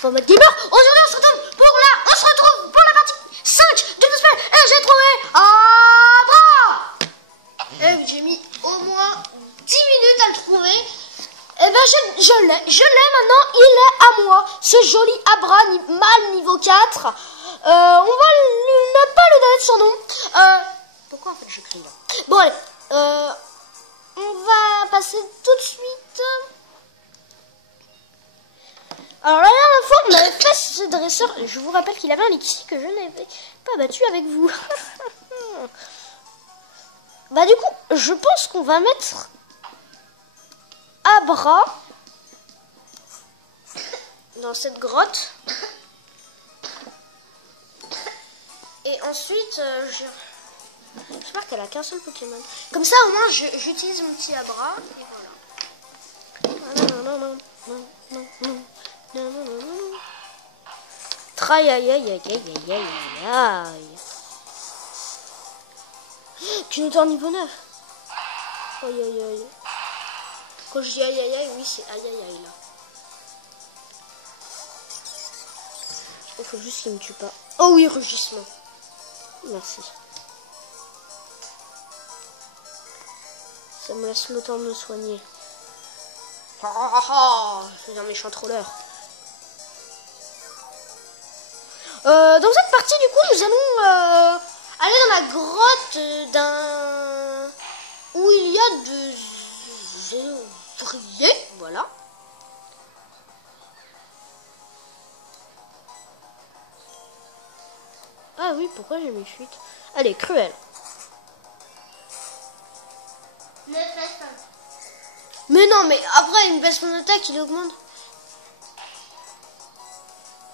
pour mode gamer. Aujourd'hui on se retrouve pour la partie 5 du Gospel. Et j'ai trouvé Abra. Et j'ai mis au moins 10 minutes à le trouver. Et ben je l'ai maintenant, il est à moi. Ce joli Abra mâle niveau 4. On va ne pas lui donner de son nom. Pourquoi en fait je crie là? Bon allez, on va passer tout de suite. Alors la dernière fois on avait fait ce dresseur. Je vous rappelle qu'il avait un Lixi que je n'avais pas battu avec vous. Bah du coup je pense qu'on va mettre Abra dans cette grotte. Et ensuite j'espère qu'elle a qu'un seul Pokémon. Comme ça au moins j'utilise mon petit Abra. Et voilà. Aïe aïe aïe aïe aïe aïe aïe aïe. Tu nous en niveau 9. Aïe aïe aïe. Quand je dis aïe aïe aïe, oui c'est aïe aïe aïe là. Il faut juste qu'il me tue pas. Oh oui, rugissement. Merci. Ça me laisse le temps de me soigner. Je suis un méchant troller. Dans cette partie, du coup, nous allons aller dans la grotte où il y a des ouvriers. Voilà. Ah oui, pourquoi j'ai mis fuite? Allez, cruel. Mais non, mais après, il me baisse mon attaque, il augmente.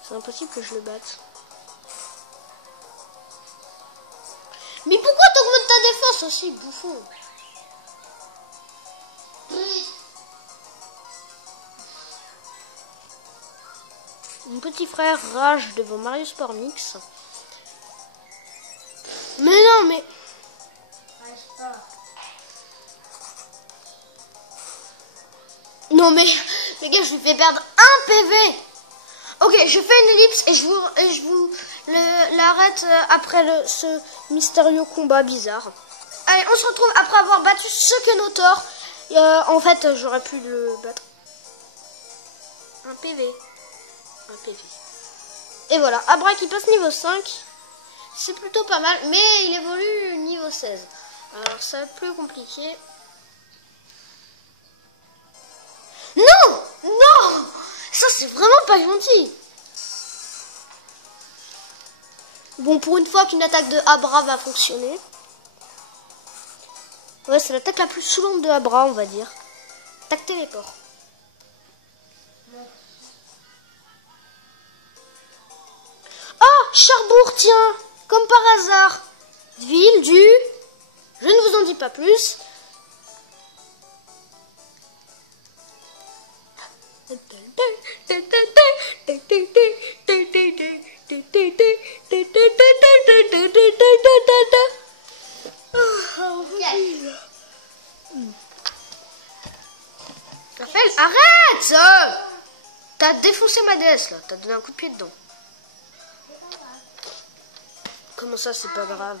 C'est impossible que je le batte. Mais pourquoi t'augmentes ta défense aussi, bouffon? Mon petit frère rage devant Mario Sport Mix. Mais non, mais... Non mais, les gars, je lui fais perdre un PV. Ok, je fais une ellipse et je vous l'arrête après ce mystérieux combat bizarre. Allez, on se retrouve après avoir battu ce Kenotor. En fait, j'aurais pu le battre. Un PV. Un PV. Et voilà, Abra qui passe niveau 5. C'est plutôt pas mal, mais il évolue niveau 16. Alors ça va être plus compliqué. Non! Non! Ça c'est vraiment pas gentil. Bon, pour une fois qu'une attaque de Abra va fonctionner. Ouais, c'est l'attaque la plus saoulante de Abra, on va dire. Attaque téléport. Ah, Charbourg, tiens, comme par hasard. Ville du... Je ne vous en dis pas plus. Raphaël, arrête! T'as défoncé ma DS là, t'as donné un coup de pied dedans. Comment ça, c'est pas grave?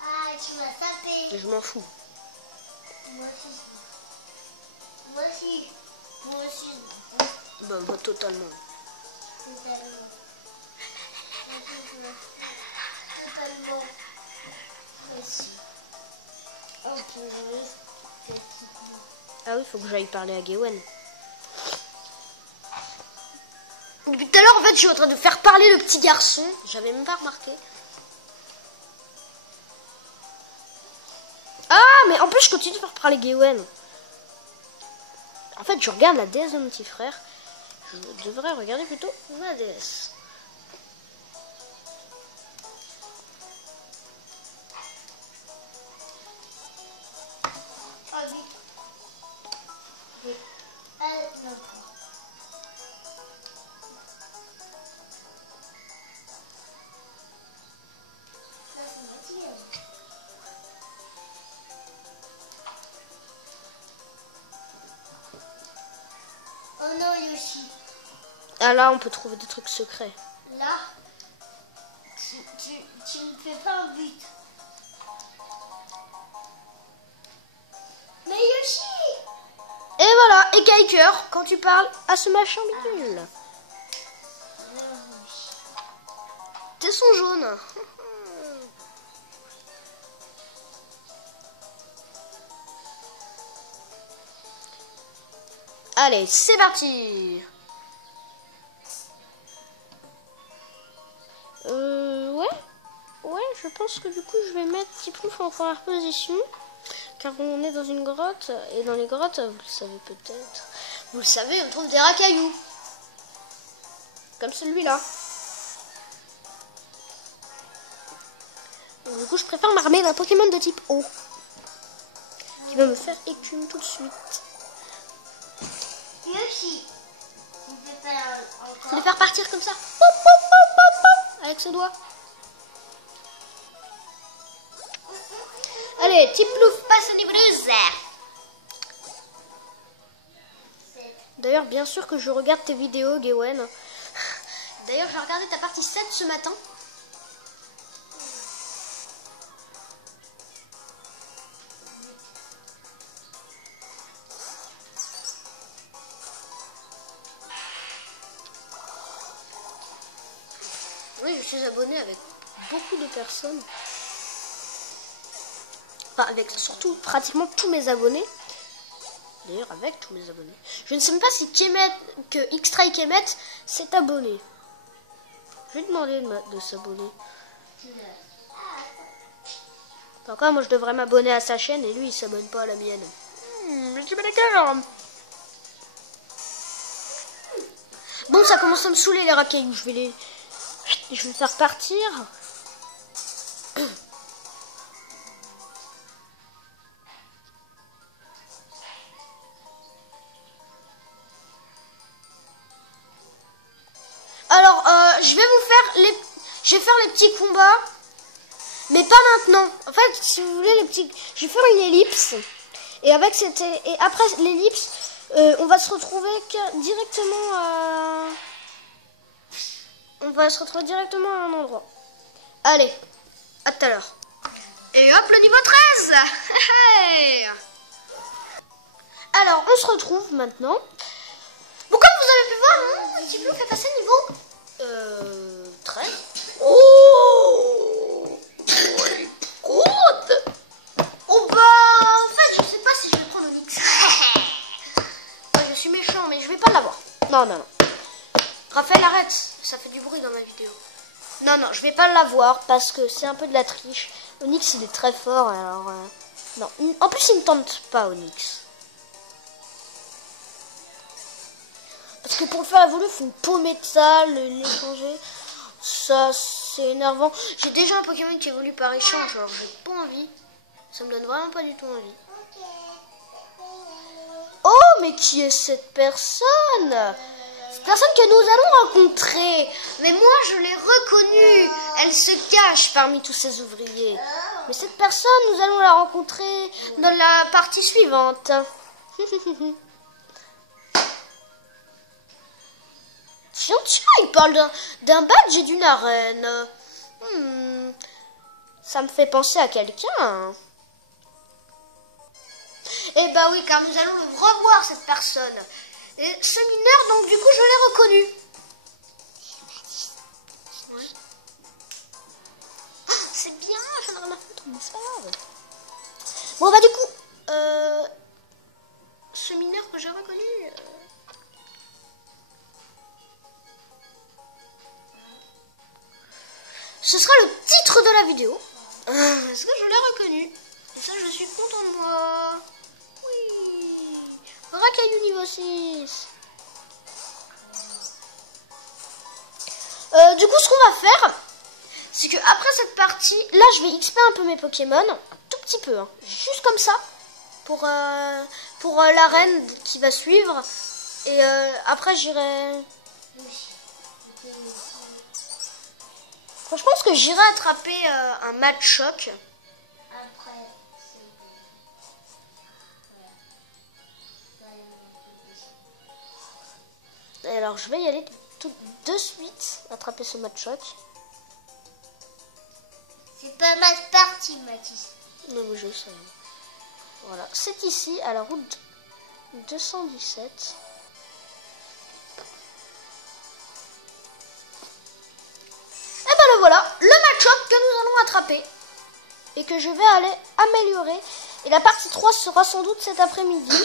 Ah, tu m'as tapé. Je m'en fous. Moi aussi. Moi aussi. Moi aussi. Bah, moi totalement. Totalement. Totalement. Moi aussi. Ok. Ah oui, faut que j'aille parler à Gawain. Depuis tout à l'heure, en fait, je suis en train de faire parler le petit garçon. J'avais même pas remarqué. Ah, mais en plus, je continue de faire parler Gawain. En fait, je regarde la DS de mon petit frère. Je devrais regarder plutôt ma DS. Ah oui. Oui. Non. Ça, c'est ma tire. Oh non, Yoshi. Ah là, on peut trouver des trucs secrets. Là, tu ne fais pas un but. Mais Yoshi! Et voilà, et Kiker, quand tu parles à ce machin bidule. T'es son jaune. Allez, c'est parti. Ouais, je pense que du coup je vais mettre Tiplouf en première position. Car on est dans une grotte, et dans les grottes, vous le savez peut-être, vous le savez, on trouve des racailloux. Comme celui-là. Du coup, je préfère m'armer d'un Pokémon de type eau. Qui va me faire écume tout de suite. Yoshi! Tu me fais faire encore? Je vais les faire partir comme ça. Pop, pop, pop, pop, pop, avec ce doigt. Allez, Tiplouf passe au niveau 12. D'ailleurs, bien sûr que je regarde tes vidéos, Gawain. D'ailleurs, j'ai regardé ta partie 7 ce matin. Oui, je suis abonnée avec beaucoup de personnes. Enfin, avec surtout pratiquement tous mes abonnés. D'ailleurs, avec tous mes abonnés. Je ne sais même pas si Xtray Kemet s'est abonné. Je vais lui demander de s'abonner. Encore, moi je devrais m'abonner à sa chaîne et lui il s'abonne pas à la mienne. Je suis pas d'accord. Bon, ça commence à me saouler les racailloux. Je vais les faire partir. Alors, je vais faire les petits combats, mais pas maintenant. En fait, si vous voulez je vais faire une ellipse, et après l'ellipse, on va se retrouver directement à un endroit. Allez, à tout à l'heure. Et hop, le niveau 13. Alors, on se retrouve maintenant. Bon, comme vous avez pu voir, Tiplouf fait passer niveau 13. Oh, good. Oh bah, en fait, je sais pas si je vais prendre Onyx. Ouais, je suis méchant, mais je vais pas l'avoir. Non. Raphaël, arrête, ça fait du bruit dans ma vidéo. Non, je vais pas l'avoir parce que c'est un peu de la triche. Onyx, il est très fort, alors... non, en plus, il ne tente pas, Onyx. Parce que pour le faire évoluer, il faut une peau métal, l'échanger. Ça, c'est énervant. J'ai déjà un Pokémon qui évolue par échange, alors j'ai pas envie. Ça me donne vraiment pas du tout envie. Oh, mais qui est cette personne? Cette personne que nous allons rencontrer. Mais moi, je l'ai reconnue. Elle se cache parmi tous ces ouvriers. Mais cette personne, nous allons la rencontrer dans la partie suivante. Tiens, il parle d'un badge et d'une arène. Ça me fait penser à quelqu'un. Eh bah oui, car nous allons revoir cette personne. Et ce mineur, donc du coup, je l'ai reconnu. Ouais. Ah, c'est bien, j'en ai rien à foutre, mais c'est pas grave. Bon, bah du coup, ce mineur que j'ai reconnu... ce sera le titre de la vidéo. Est-ce que je l'ai reconnu? Et ça, je suis content de moi. Oui. Racaillou niveau 6. Du coup, ce qu'on va faire, c'est que après cette partie, là, je vais XP un peu mes Pokémon. Un tout petit peu. Hein, juste comme ça. Pour l'arène qui va suivre. Et après, j'irai... Je pense que j'irai attraper un Machoke. Après, Et alors je vais y aller tout de suite attraper ce Machoc. C'est pas mal parti, Mathis. Non, mais je sais. Voilà, c'est ici, à la route 217. Et ben le voilà, le Machoc que nous allons attraper. Et que je vais aller améliorer. Et la partie 3 sera sans doute cet après-midi.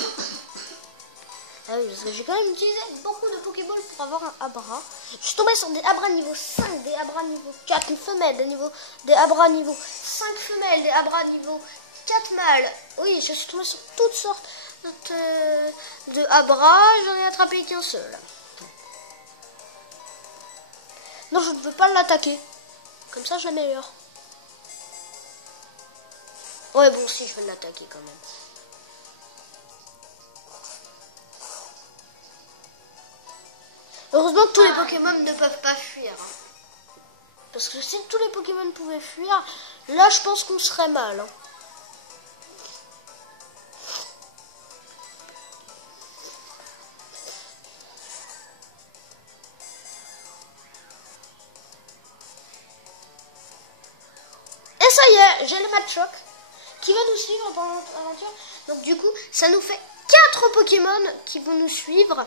Ah oui, parce que j'ai quand même utilisé beaucoup de Pokéball pour avoir un Abra. Je suis tombée sur des Abra niveau 5, des Abra niveau 4 femelles, des Abra niveau 5 femelles, des Abra niveau 4 mâles. Oui, je suis tombée sur toutes sortes de Abra. J'en ai attrapé qu'un seul. Non, je ne veux pas l'attaquer. Comme ça, je l'améliore. Ouais, bon, si, je vais l'attaquer quand même. Heureusement que tous les Pokémon ne peuvent pas fuir. Parce que si tous les Pokémon pouvaient fuir, là, je pense qu'on serait mal. Hein. Et ça y est, j'ai le Machoc qui va nous suivre pendant l'aventure. Donc du coup, ça nous fait 4 Pokémon qui vont nous suivre.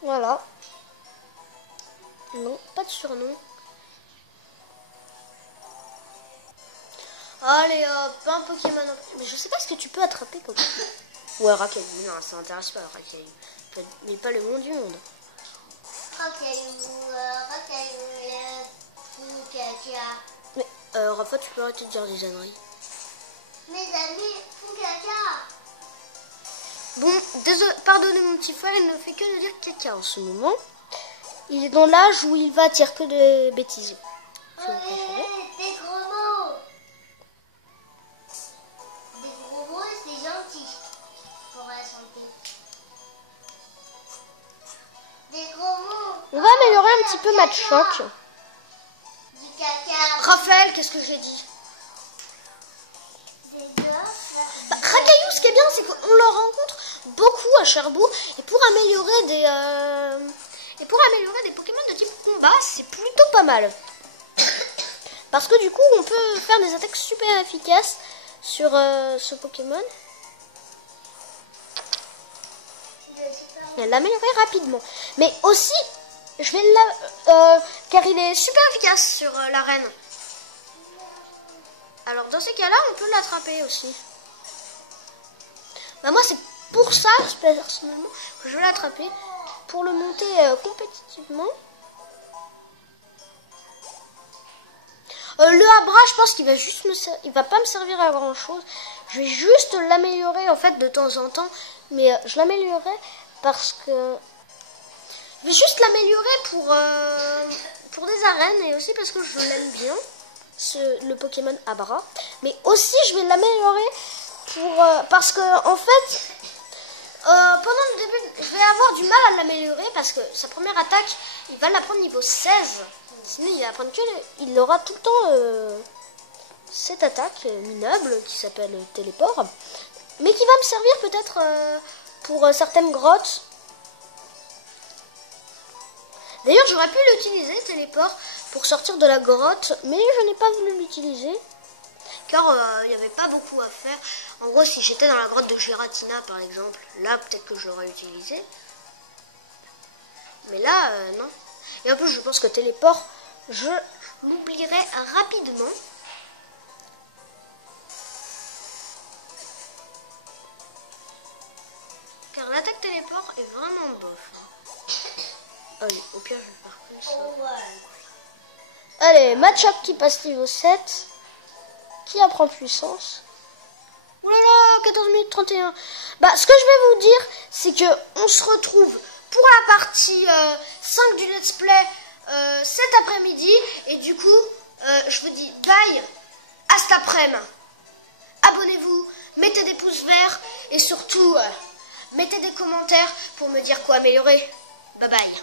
Voilà. Non, pas de surnom. Allez hop, un Pokémon. Mais je sais pas ce que tu peux attraper comme ça. Ouais, Racaillou, non, ça m'intéresse pas, Racaillou. Mais pas le monde du monde. Racaillou, Foucaca. Mais Rafa, tu peux arrêter de dire des âneries. Mes amis, Foucaca. Bon, désolé, pardonnez mon petit frère, il ne fait que de dire caca en ce moment. Il est dans l'âge où il va dire que de bêtises. Si vous préférez. Des gros mots. Des gros mots, c'est gentil pour la santé. Des gros mots. On va améliorer un petit peu Machoc. Du caca. Raphaël, qu'est-ce que j'ai dit? Des œufs. Bah, Racaillou, ce qui est bien, c'est qu'on le rencontre beaucoup à Cherbourg. Et pour améliorer des Pokémon de type combat, c'est plutôt pas mal. Parce que du coup, on peut faire des attaques super efficaces sur ce Pokémon. Et l'améliorer rapidement. Mais aussi, je vais car il est super efficace sur l'arène. Alors dans ces cas-là, on peut l'attraper aussi. Bah, moi, c'est pour ça, personnellement, que je vais l'attraper. Pour le monter compétitivement. Le Abra, je pense qu'il va juste il va pas me servir à grand chose. Je vais juste l'améliorer en fait de temps en temps. Mais je l'améliorerai parce que... Je vais juste l'améliorer pour des arènes et aussi parce que je l'aime bien, le Pokémon Abra. Mais aussi, je vais l'améliorer parce que en fait... pendant le début, je vais avoir du mal à l'améliorer parce que sa première attaque, il va la prendre niveau 16. Sinon, il aura tout le temps cette attaque minable qui s'appelle Téléport. Mais qui va me servir peut-être pour certaines grottes. D'ailleurs, j'aurais pu l'utiliser, Téléport, pour sortir de la grotte. Mais je n'ai pas voulu l'utiliser. Car il n'y avait pas beaucoup à faire. En gros, si j'étais dans la grotte de Giratina, par exemple, là, peut-être que je l'aurais utilisé. Mais là, non. Et en plus, je pense que Téléport, je l'oublierai rapidement. Car l'attaque Téléport est vraiment bof. Allez, au pire, je vais le faire comme ça. Oh, ouais. Allez, Machoc qui passe niveau 7. Qui apprend puissance. Oh là là, 14 minutes 31. Bah, ce que je vais vous dire, c'est que on se retrouve pour la partie 5 du let's play cet après-midi. Et du coup, je vous dis bye, à cet après-midi. Abonnez-vous, mettez des pouces verts et surtout, mettez des commentaires pour me dire quoi améliorer. Bye bye.